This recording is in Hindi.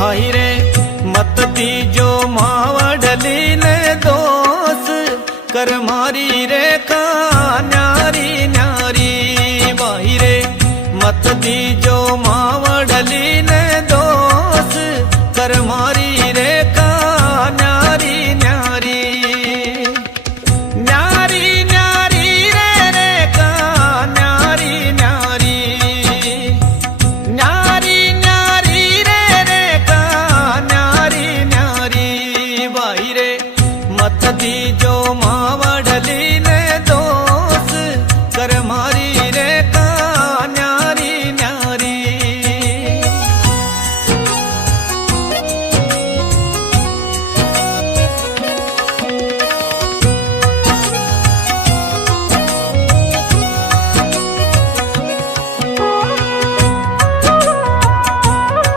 भाई रे मत दीजो मावड़ली ने दोष कर मारी रे का न्यारी न्यारी भाई रे मत दीजो